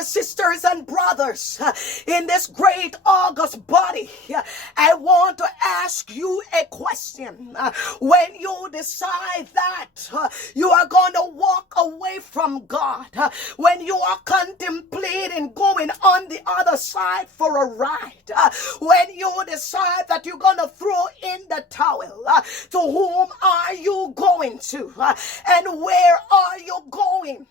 dear sisters and brothers, in this great August body, I want to ask you a question. When you decide that you are going to walk away from God, when you are contemplating going on the other side for a ride, when you decide that you're going to throw in the towel, to whom are you going to? And where are you going?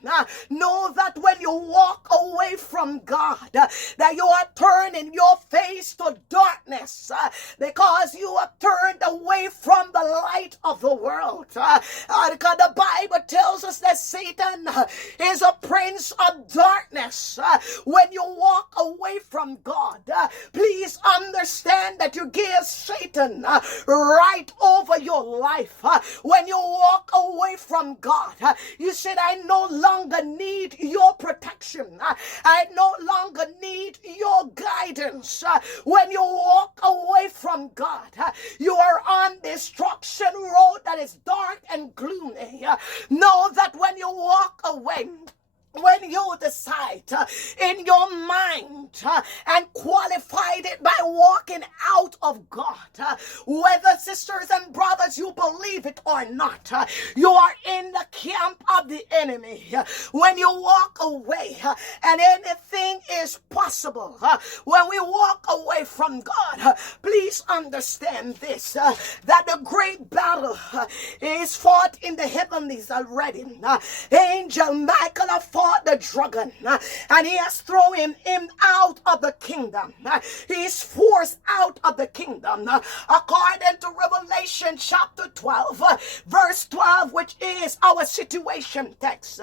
Know that when you walk away from God, that you are turning your face to darkness, because you are turned away from the light of the world. Because the Bible tells us that Satan is a prince of darkness. When you walk away from God, please understand that you give Satan right over your life. When you walk away from God, you said, I no longer need your protection. I no longer need your guidance. When you walk away from God, you are on destruction road that is dark and gloomy. Know that when you walk away, when you decide in your mind and qualified it by walking out of God, whether sisters and brothers you believe it or not, you are in the camp of the enemy. When you walk away and anything is possible, when we walk away from God, please understand this, that the great battle is fought in the heavenlies already. Angel Michael fought the dragon, and he has thrown him out of the kingdom. He's forced out of the kingdom, according to Revelation chapter 12, verse 12, which is our situation text.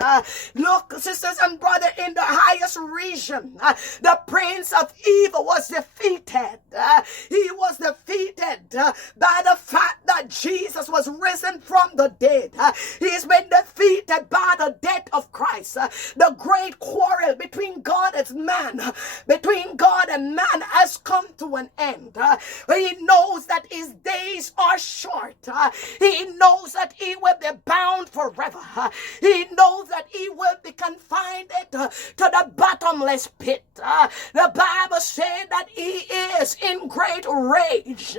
Look, sisters and brothers, in the highest region, the prince of evil was defeated. He was defeated by the fact that Jesus was risen from the dead. He's been defeated by the death of Christ. The great quarrel between God and man, has come to an end. He knows that his days are short. He knows that he will be bound forever. He knows that he will be confined to the bottomless pit. The Bible said that he is in great rage.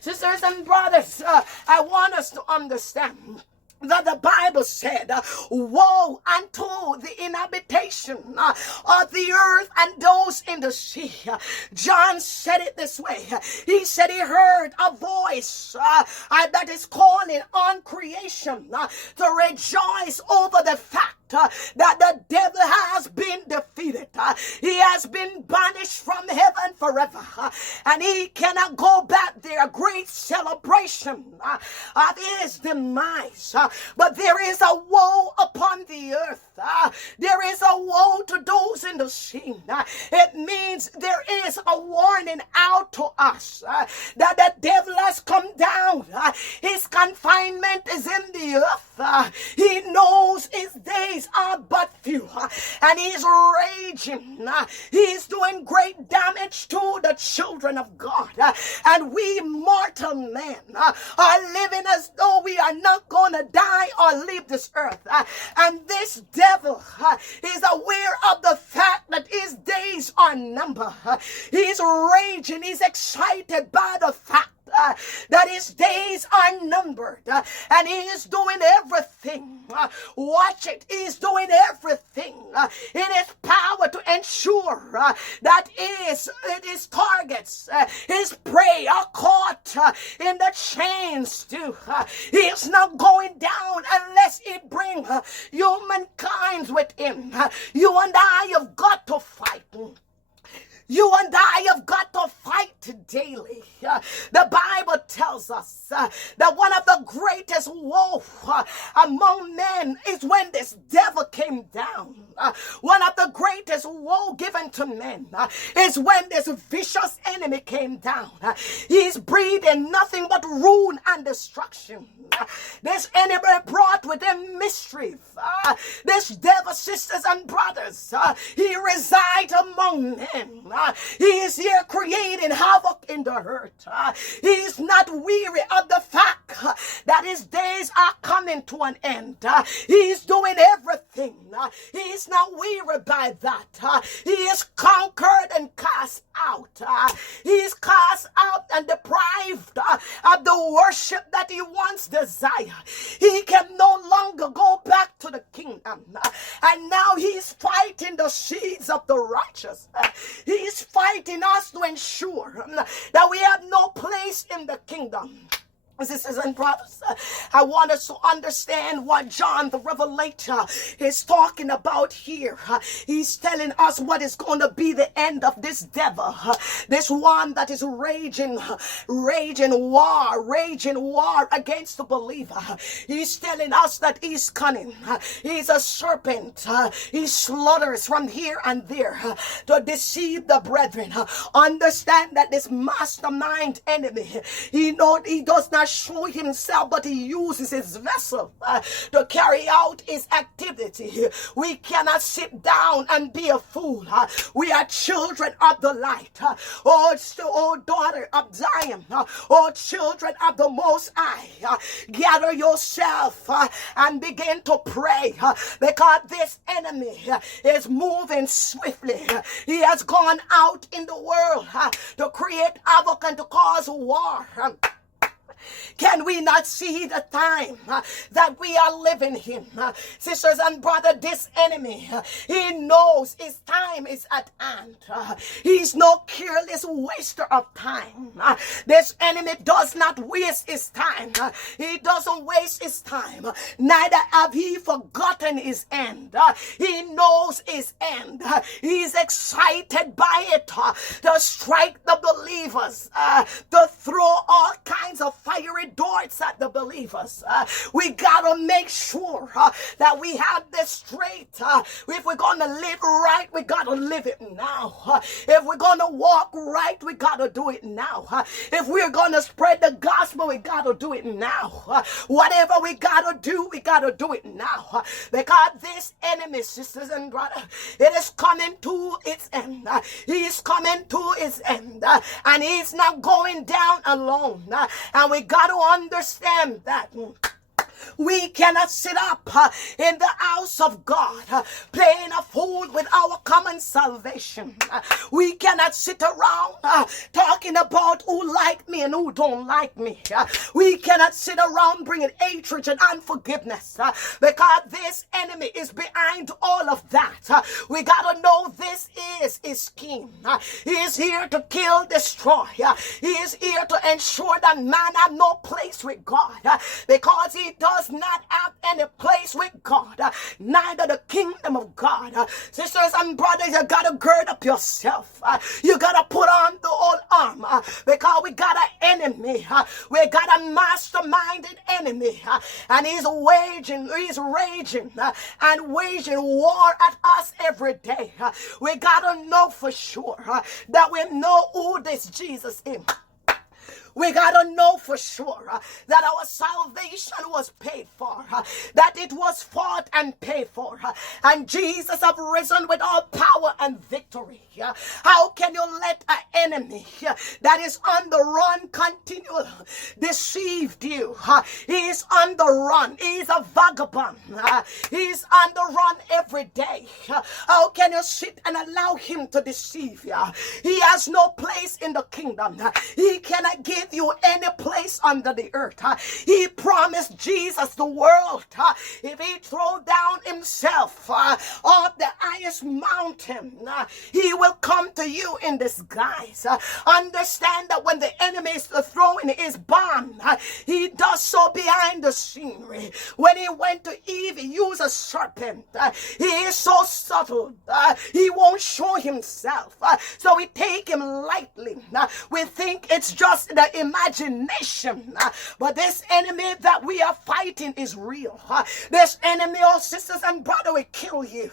Sisters and brothers, I want us to understand that the Bible said, woe unto the inhabitation of the earth and those in the sea. John said it this way. He said he heard a voice that is calling on creation to rejoice over the fact that the devil has been defeated. He has been banished from heaven forever, and he cannot go back there. A great celebration of his demise. But there is a woe upon the earth. There is a woe to those in the sea. It means there is a warning out to us that the devil has come down. His confinement is in the earth. He knows his days are but few, and he's raging. He's doing great damage to the children of God, and we mortal men are living as though we are not going to die or leave this earth. And this devil is aware of the fact that his days are numbered. He's raging. He's excited by the fact that his days are numbered, and he is doing everything. Watch it. He's doing everything in his power to ensure that his targets, his prey, are caught in the chains too. He's not going down unless he brings humankind with him. You and I have got to fight. You and I have got to fight daily. The Bible tells us that one of the greatest woe among men is when this devil came down. One of the greatest woe given to men is when this vicious enemy came down. He's breathing nothing but ruin and destruction. This enemy brought with him mischief. This devil, sisters and brothers, he resides among men. He is here creating havoc havoc in the earth. He's not weary of the fact that his days are coming to an end. He's doing everything. He's not weary by that. He is conquered and cast out. He is cast out and deprived of the worship that he once desired. He can no longer go back to the kingdom. And now he's fighting the seeds of the righteous. He's fighting us to ensure that we have no place in the kingdom. Sisters and brothers, I want us to understand what John the Revelator is talking about here. He's telling us what is going to be the end of this devil, this one that is raging war against the believer. He's telling us that he's cunning. He's a serpent. He slaughters from here and there to deceive the brethren. Understand that this mastermind enemy, he does not show himself, but he uses his vessel to carry out his activity. We cannot sit down and be a fool. We are children of the light. Oh, daughter of Zion. Oh, children of the Most High. Gather yourself and begin to pray, because this enemy is moving swiftly. He has gone out in the world to create havoc and to cause war. Can we not see the time that we are living in? Sisters and brothers, this enemy, he knows his time is at hand. He's no careless waster of time. This enemy does not waste his time. He doesn't waste his time. Neither have he forgotten his end. He knows his end. He's excited by it to strike the believers, to throw all kinds of fiery darts at the believers. We gotta make sure that we have this straight. If we're gonna live right, we gotta live it now. If we're gonna walk right, we gotta do it now. If we're gonna spread the gospel, we gotta do it now. Whatever we gotta do it now. Because this enemy, sisters and brothers, it is coming to its end. He is coming to its end, and he's not going down alone. And we got to understand that we cannot sit up in the house of God playing a fool with our common salvation. We cannot sit around talking about who like me and who don't like me. We cannot sit around bringing hatred and unforgiveness, because this enemy is behind all of that. We got to know this is his scheme. He is here to kill, destroy. He is here to ensure that man have no place with God, because he does not have any place with God, neither the kingdom of God. Sisters and brothers, you gotta gird up yourself. You gotta put on the whole armor, because we got an enemy. We got a masterminded enemy, and he's raging and waging war at us every day. We gotta know for sure that we know who this Jesus is. We got to know for sure that our salvation was paid for, that it was fought and paid for, and Jesus have risen with all power and victory. How can you let an enemy that is on the run continue deceive you? He is on the run. He is a vagabond. He is on the run every day. How can you sit and allow him to deceive you? He has no place in the kingdom. He cannot give you any place under the earth. He promised Jesus the world if he throw down himself off the highest mountain, he will come to you in disguise. Understand that when the enemy is throwing his bomb, he does so behind the scenery. When he went to Eve, he used a serpent. He is so subtle. He won't show himself. So we take him lightly. We think it's just the imagination. But this enemy that we are fighting is real. This enemy, oh sisters and brothers, will kill you.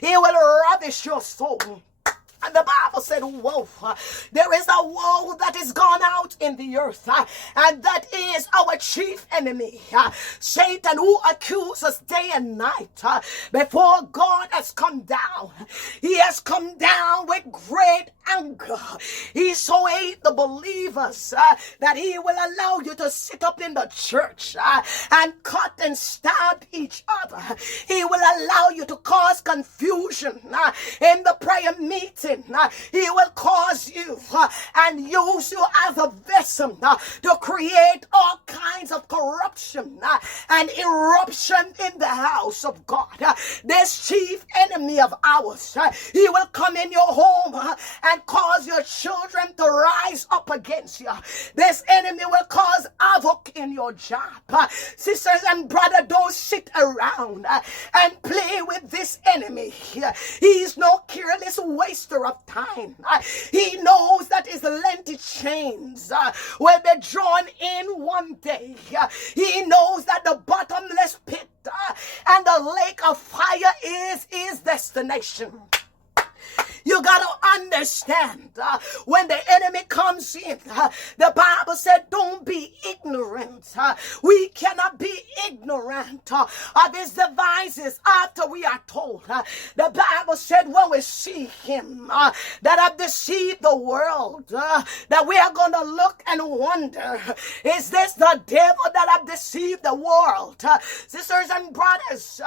He will ravish your soul. And the Bible said, woe. There is a woe that is gone out in the earth. And that is our chief enemy. Satan, who accuses day and night. Before God has come down. He has come down with great anger. He so hate the believers that he will allow you to sit up in the church and cut and stab each other. He will allow you to cause confusion in the prayer meeting. He will cause you and use you as a vessel to create all kinds of corruption and eruption in the house of God. This chief enemy of ours, he will come in your home and cause your children to rise up against you. This enemy will cause havoc in your job. Sisters and brothers, don't sit around and play with this enemy. He's no careless waster of time. He knows that his lengthy chains will be drawn in one day. He knows that the bottomless pit and the lake of fire is his destination. You got to understand when the enemy comes in, the Bible said, don't be ignorant. We cannot be ignorant of his devices after we are told. The Bible said when we see him that have deceived the world, that we are going to look and wonder, is this the devil that have deceived the world? Sisters and brothers,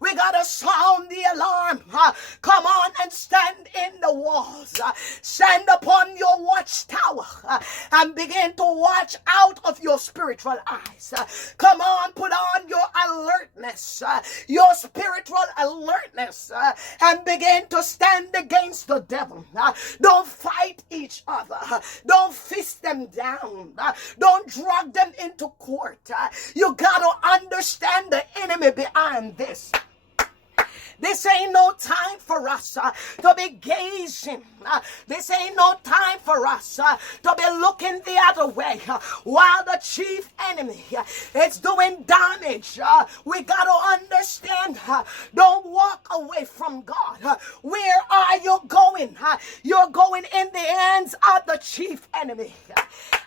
we got to sound the alarm. Come on and stand in the walls, stand upon your watchtower and begin to watch out of your spiritual eyes. Come on, put on your alertness, your spiritual alertness, and begin to stand against the devil. Don't fight each other. Don't fist them down. Don't drag them into court. You got to understand the enemy behind this. This ain't no time for us to be gazing. This ain't no time for us to be looking the other way while the chief enemy is doing damage. We got to understand, don't walk away from God. Where are you going? You're going in the hands of the chief enemy.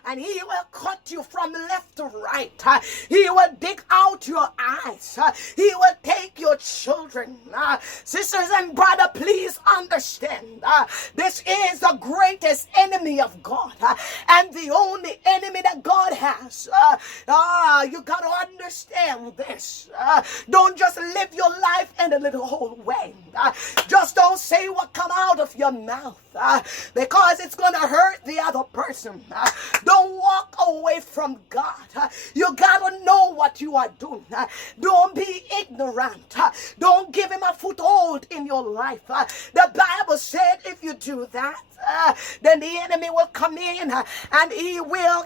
And he will cut you from left to right. He will dig out your eyes. He will take your children. Sisters and brothers, please understand. This is the greatest enemy of God. And the only enemy that God has. You got to understand this. Don't just live your life in a little old way. Just don't say what come out of your mouth. Because it's going to hurt the other person. Don't walk away from God. You got to know what you are doing. Don't be ignorant. Don't give him a foothold in your life. The Bible said if you do that, then the enemy will come in and he will